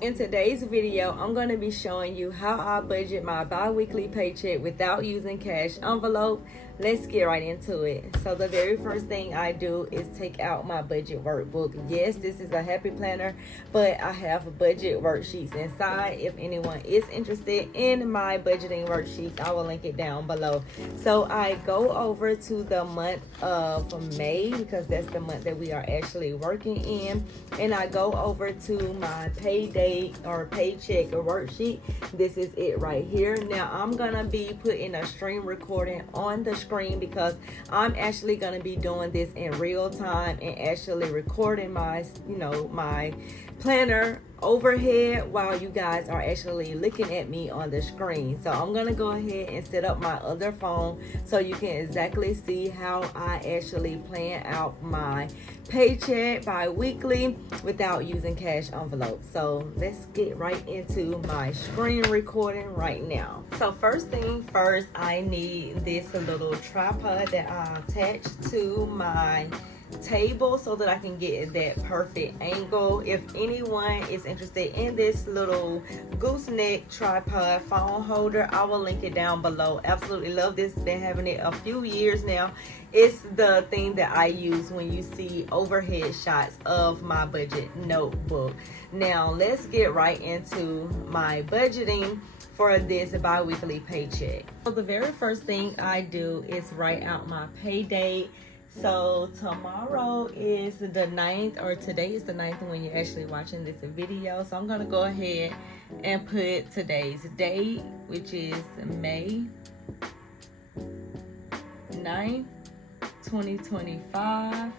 In today's video, I'm going to be showing you how I budget my bi-weekly paycheck without using cash envelope. Let's get right into it. So the very first thing I do is take out my budget workbook. Yes, this is a happy planner, but I have budget worksheets inside. If anyone is interested in my budgeting worksheets, I will link it down below. So I go over to the month of May because that's the month that we are actually working in, and I go over to my pay date or paycheck or worksheet. This is it right here. Now I'm gonna be putting a stream recording on the screen because I'm actually gonna be doing this in real time and actually recording my my planner overhead while you guys are actually looking at me on the screen. So I'm gonna go ahead and set up my other phone so you can exactly see how I actually plan out my paycheck bi-weekly without using cash envelope. So let's get right into my screen recording right now. So first thing first, I need this little tripod that I attach to my table so that I can get that perfect angle. If anyone is interested in this little gooseneck tripod phone holder, I will link it down below. Absolutely love this. Been having it a few years now. It's the thing that I use when you see overhead shots of my budget notebook. Now let's get right into my budgeting for this bi-weekly paycheck. So the very first thing I do is write out my pay date. So tomorrow is the 9th, or today is the 9th when you're actually watching this video. So I'm going to go ahead and put today's date, which is May 9th, 2025.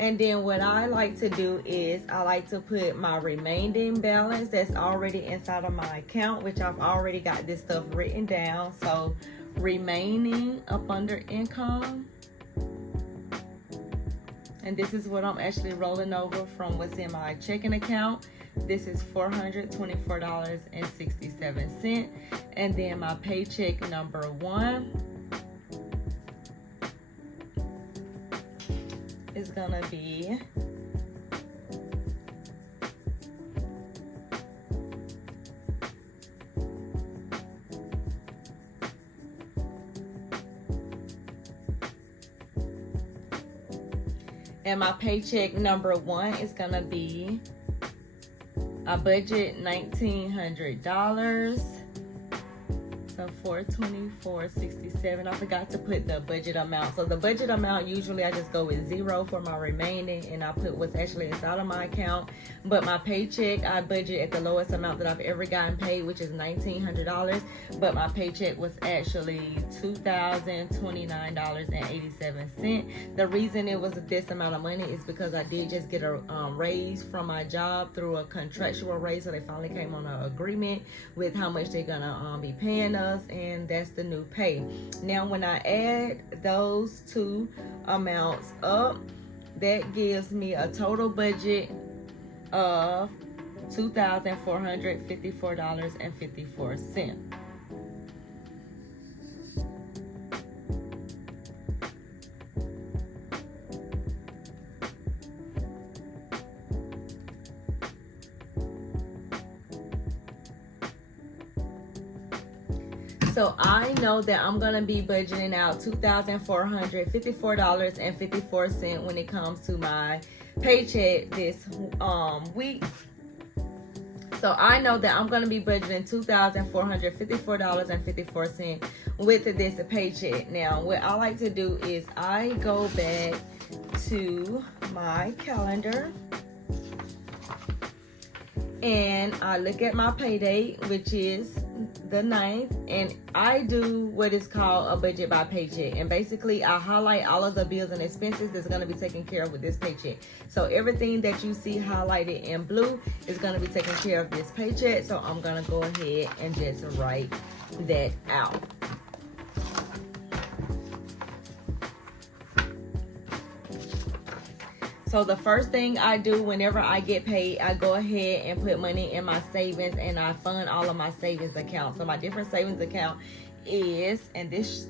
And then what I like to do is I like to put my remaining balance that's already inside of my account, which I've already got this stuff written down. So remaining up under income. And this is what I'm actually rolling over from what's in my checking account. This is $424.67. And then my paycheck number 1 is gonna be I budget $1,900. So $424.67. I forgot to put the budget amount. So the budget amount, usually I just go with 0 for my remaining, and I put what's actually inside of my account. But my paycheck, I budget at the lowest amount that I've ever gotten paid, which is $1,900. But my paycheck was actually $2,029.87. The reason it was this amount of money is because I did just get a raise from my job through a contractual raise. So they finally came on an agreement with how much they're gonna be paying us, and that's the new pay. Now when I add those two amounts up, that gives me a total budget of $2,454.54. So I know that I'm gonna be budgeting out $2,454.54 when it comes to my paycheck this week. So I know that I'm gonna be budgeting $2,454.54 with this paycheck. Now, what I like to do is I go back to my calendar and I look at my pay date, which is the 9th, and I do what is called a budget by paycheck. And basically I highlight all of the bills and expenses that's going to be taken care of with this paycheck. So everything that you see highlighted in blue is going to be taken care of this paycheck. So I'm going to go ahead and just write that out. So the first thing I do whenever I get paid, I go ahead and put money in my savings, and I fund all of my savings accounts. So my different savings account is, and this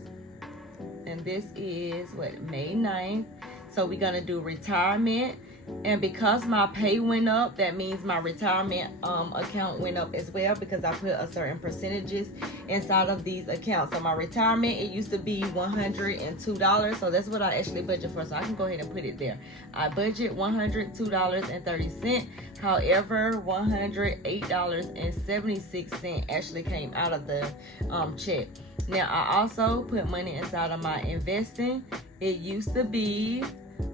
is what, May 9th. So we're gonna do retirement. And because my pay went up, that means my retirement account went up as well, because I put a certain percentages inside of these accounts. So my retirement, it used to be $102. So that's what I actually budget for. So I can go ahead and put it there. I budget $102.30. However, $108.76 actually came out of the check. Now, I also put money inside of my investing. It used to be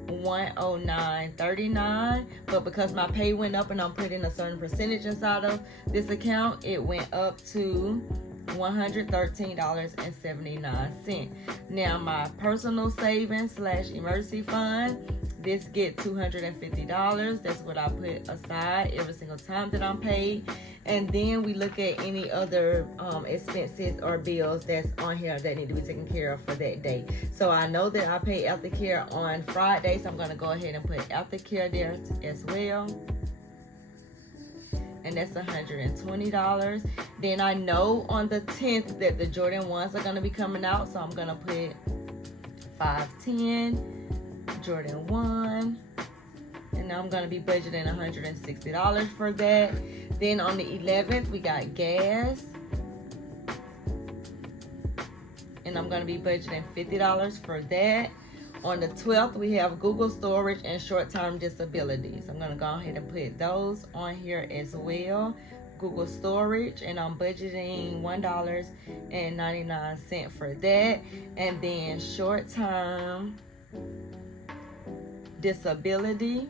$109.39, but because my pay went up and I'm putting a certain percentage inside of this account, it went up to $113.79. Now, my personal savings / emergency fund, this get $250. That's what I put aside every single time that I'm paid. And then we look at any other expenses or bills that's on here that need to be taken care of for that day. So I know that I pay aftercare on Friday, so I'm going to go ahead and put aftercare there as well. And that's $120. Then I know on the 10th that the Jordan 1s are going to be coming out, so I'm going to put 510 Jordan 1. And now I'm going to be budgeting $160 for that. Then on the 11th, we got gas. And I'm going to be budgeting $50 for that. On the 12th, we have Google storage and short-term disability. So I'm going to go ahead and put those on here as well. Google storage, and I'm budgeting $1.99 for that. And then short-term disability,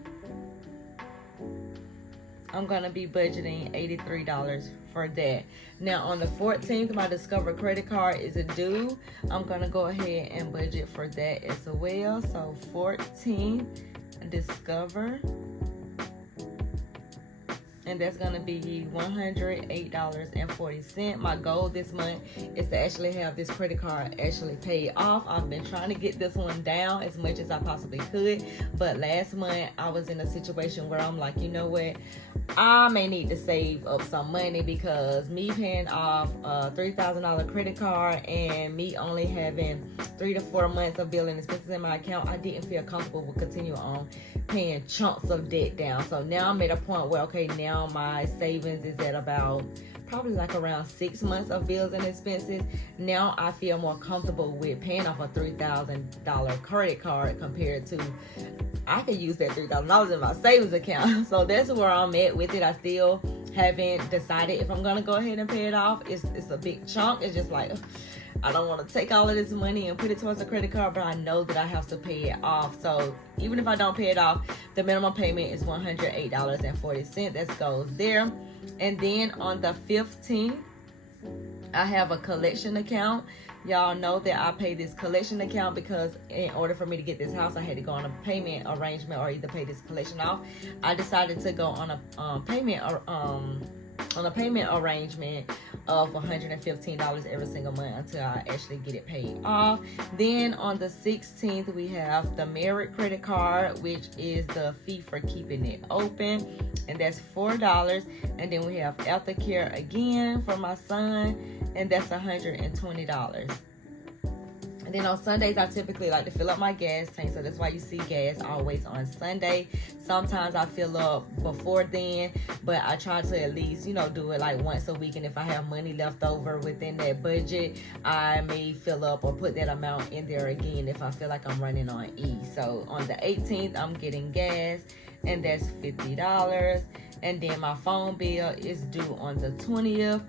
I'm going to be budgeting $83 for that. Now on the 14th, my Discover credit card is due. I'm going to go ahead and budget for that as well. So 14th, Discover. And that's going to be $108.40. My goal this month is to actually have this credit card actually paid off. I've been trying to get this one down as much as I possibly could. But last month, I was in a situation where I'm like, you know what? I may need to save up some money, because me paying off a $3,000 credit card and me only having 3 to 4 months of billing expenses in my account, I didn't feel comfortable with continuing on paying chunks of debt down. So now I'm at a point where, okay, now my savings is at about probably like around 6 months of bills and expenses. Now I feel more comfortable with paying off a $3,000 credit card compared to I could use that $3,000 in my savings account. So that's where I'm at with it. I still haven't decided if I'm going to go ahead and pay it off. It's a big chunk. It's just like, I don't want to take all of this money and put it towards a credit card, but I know that I have to pay it off. So even if I don't pay it off, the minimum payment is $108.40. That goes there. And then on the 15th, I have a collection account. Y'all know that I pay this collection account because in order for me to get this house, I had to go on a payment arrangement or either pay this collection off. I decided to go on a payment arrangement of $115 every single month until I actually get it paid off. Then on the 16th, we have the Merit credit card, which is the fee for keeping it open, and that's $4. And then we have aftercare again for my son, and that's $120. And then on Sundays, I typically like to fill up my gas tank, so that's why you see gas always on Sunday. Sometimes I fill up before then, but I try to at least, do it like once a week. And if I have money left over within that budget, I may fill up or put that amount in there again if I feel like I'm running on E. So on the 18th, I'm getting gas, and that's $50. And then my phone bill is due on the 20th.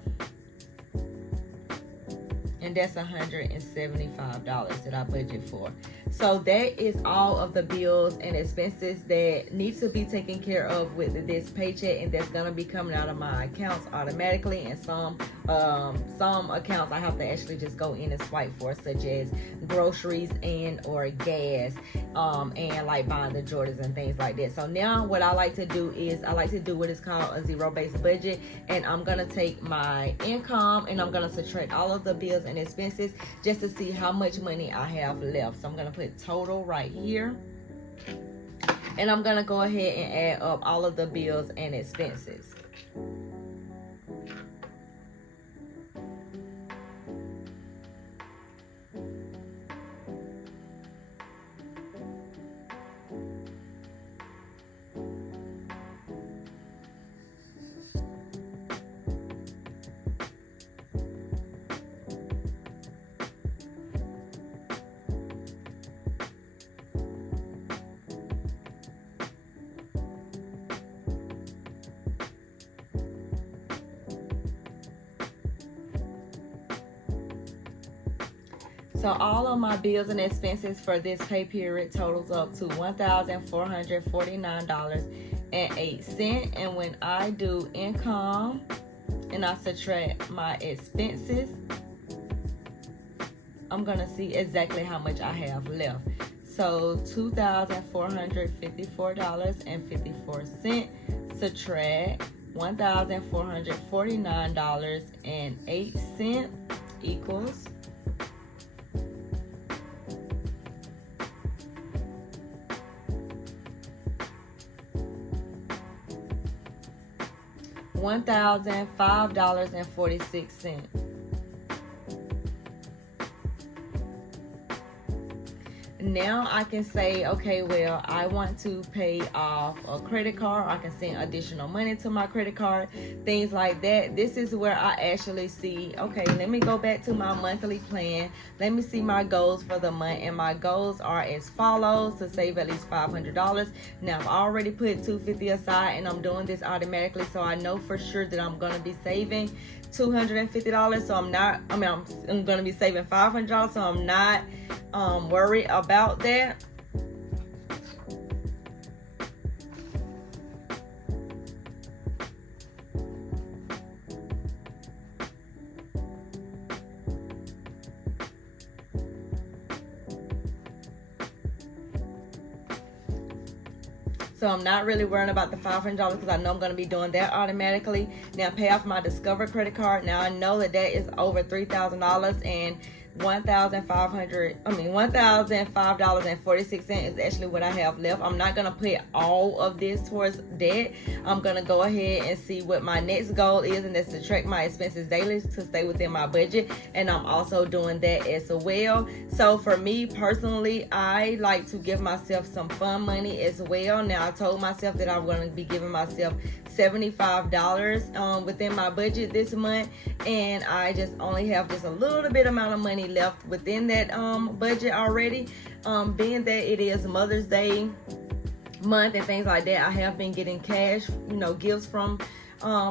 And that's $175 that I budget for. So that is all of the bills and expenses that need to be taken care of with this paycheck, and that's gonna be coming out of my accounts automatically. And some accounts I have to actually just go in and swipe for, such as groceries and or gas, and like buying the Jordans and things like that. So now what I like to do is I like to do what is called a zero-based budget, and I'm gonna take my income and I'm gonna subtract all of the bills and expenses just to see how much money I have left. So I'm gonna put total right here, and I'm gonna go ahead and add up all of the bills and expenses. So all of my bills and expenses for this pay period totals up to $1,449.08. And when I do income and I subtract my expenses, I'm going to see exactly how much I have left. So $2,454.54 subtract $1,449.08 equals $1,005.46. Now I can say, okay, well, I want to pay off a credit card. I can send additional money to my credit card, things like that. This is where I actually see, okay, let me go back to my monthly plan. Let me see my goals for the month. And my goals are as follows: to save at least $500. Now I've already put $250 aside, and I'm doing this automatically, so I know for sure that I'm going to be saving $250. So I'm going to be saving $500. So I'm not worried about that. So I'm not really worrying about the $500 because I know I'm going to be doing that automatically. Now pay off my Discover credit card. Now I know that is over $3,000, and $1,005.46 is actually what I have left. I'm not going to put all of this towards debt. I'm going to go ahead and see what my next goal is, and that's to track my expenses daily to stay within my budget. And I'm also doing that as well. So for me personally, I like to give myself some fun money as well. Now I told myself that I'm going to be giving myself $75 within my budget this month, and I just only have just a little bit amount of money left within that budget already. Being that it is Mother's Day month and things like that, I have been getting cash, gifts from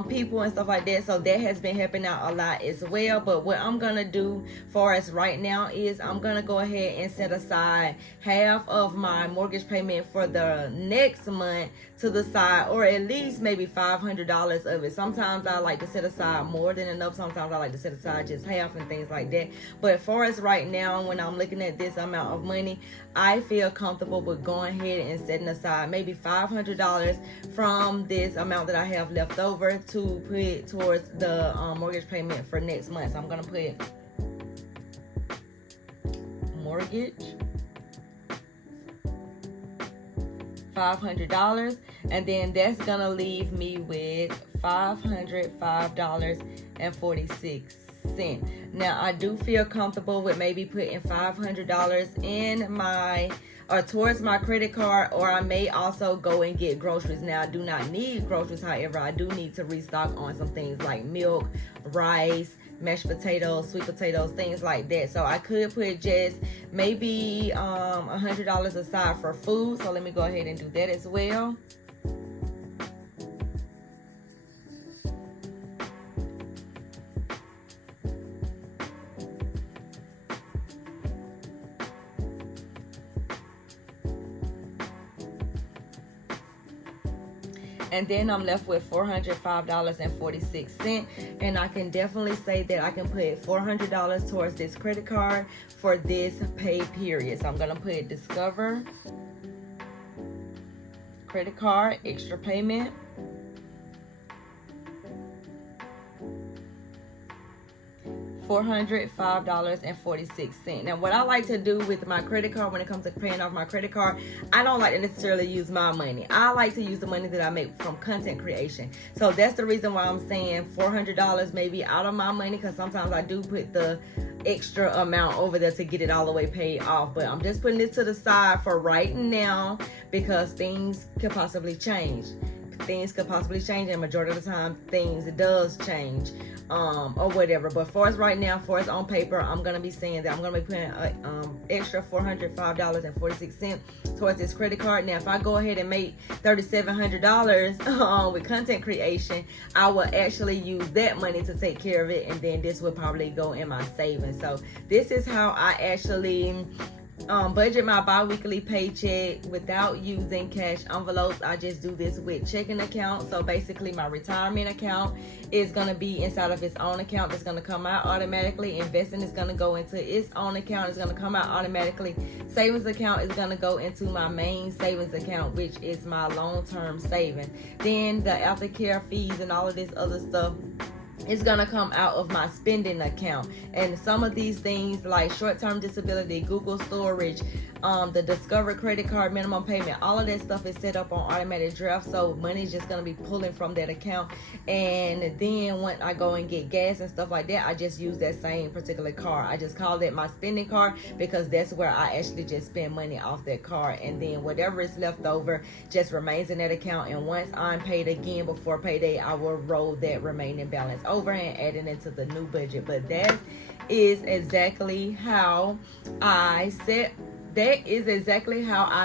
people and stuff like that, so that has been helping out a lot as well. But what I'm gonna do for us right now is I'm gonna go ahead and set aside half of my mortgage payment for the next month to the side, or at least maybe $500 of it. Sometimes I like to set aside more than enough. Sometimes I like to set aside just half and things like that. But for us right now, when I'm looking at this amount of money, I feel comfortable with going ahead and setting aside maybe $500 from this amount that I have left over to put towards the mortgage payment for next month. So I'm gonna put mortgage $500, and then that's gonna leave me with $505.46. Now I do feel comfortable with maybe putting $500 in towards my credit card, or I may also go and get groceries. Now I do not need groceries, however, I do need to restock on some things like milk, rice, mashed potatoes, sweet potatoes, things like that. So I could put just maybe $100 aside for food. So let me go ahead and do that as well. And then I'm left with $405.46. And I can definitely say that I can put $400 towards this credit card for this pay period. So I'm going to put Discover credit card, extra payment. $405.46. Now, what I like to do with my credit card when it comes to paying off my credit card, I don't like to necessarily use my money. I like to use the money that I make from content creation. So that's the reason why I'm saying $400 maybe out of my money, because sometimes I do put the extra amount over there to get it all the way paid off. But I'm just putting it to the side for right now because things could possibly change. things could possibly change, and majority of the time things does change, or whatever. But for us right now, for us on paper, I'm gonna be saying that I'm gonna be putting extra $405.46 towards this credit card. Now if I go ahead and make $3,700 with content creation, I will actually use that money to take care of it, and then this will probably go in my savings. So this is how I actually budget my bi-weekly paycheck without using cash envelopes. I just do this with checking account. So basically my retirement account is going to be inside of its own account that's going to come out automatically. Investing is going to go into its own account, it's going to come out automatically. Savings account is going to go into my main savings account, which is my long-term savings. Then the aftercare fees and all of this other stuff, it's gonna come out of my spending account. And some of these things like short-term disability, Google storage, the Discover credit card minimum payment, all of that stuff is set up on automatic draft, so money is just gonna be pulling from that account. And then when I go and get gas and stuff like that, I just use that same particular card. I just call that my spending card because that's where I actually just spend money off that card, and then whatever is left over just remains in that account. And once I'm paid again before payday, I will roll that remaining balance over and add it into the new budget. But that is exactly how I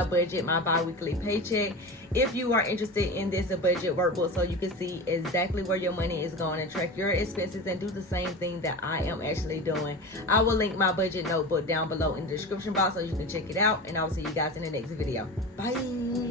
budget my bi-weekly paycheck. If you are interested in this budget workbook so you can see exactly where your money is going and track your expenses and do the same thing that I am actually doing, I will link my budget notebook down below in the description box so you can check it out, and I will see you guys in the next video. Bye.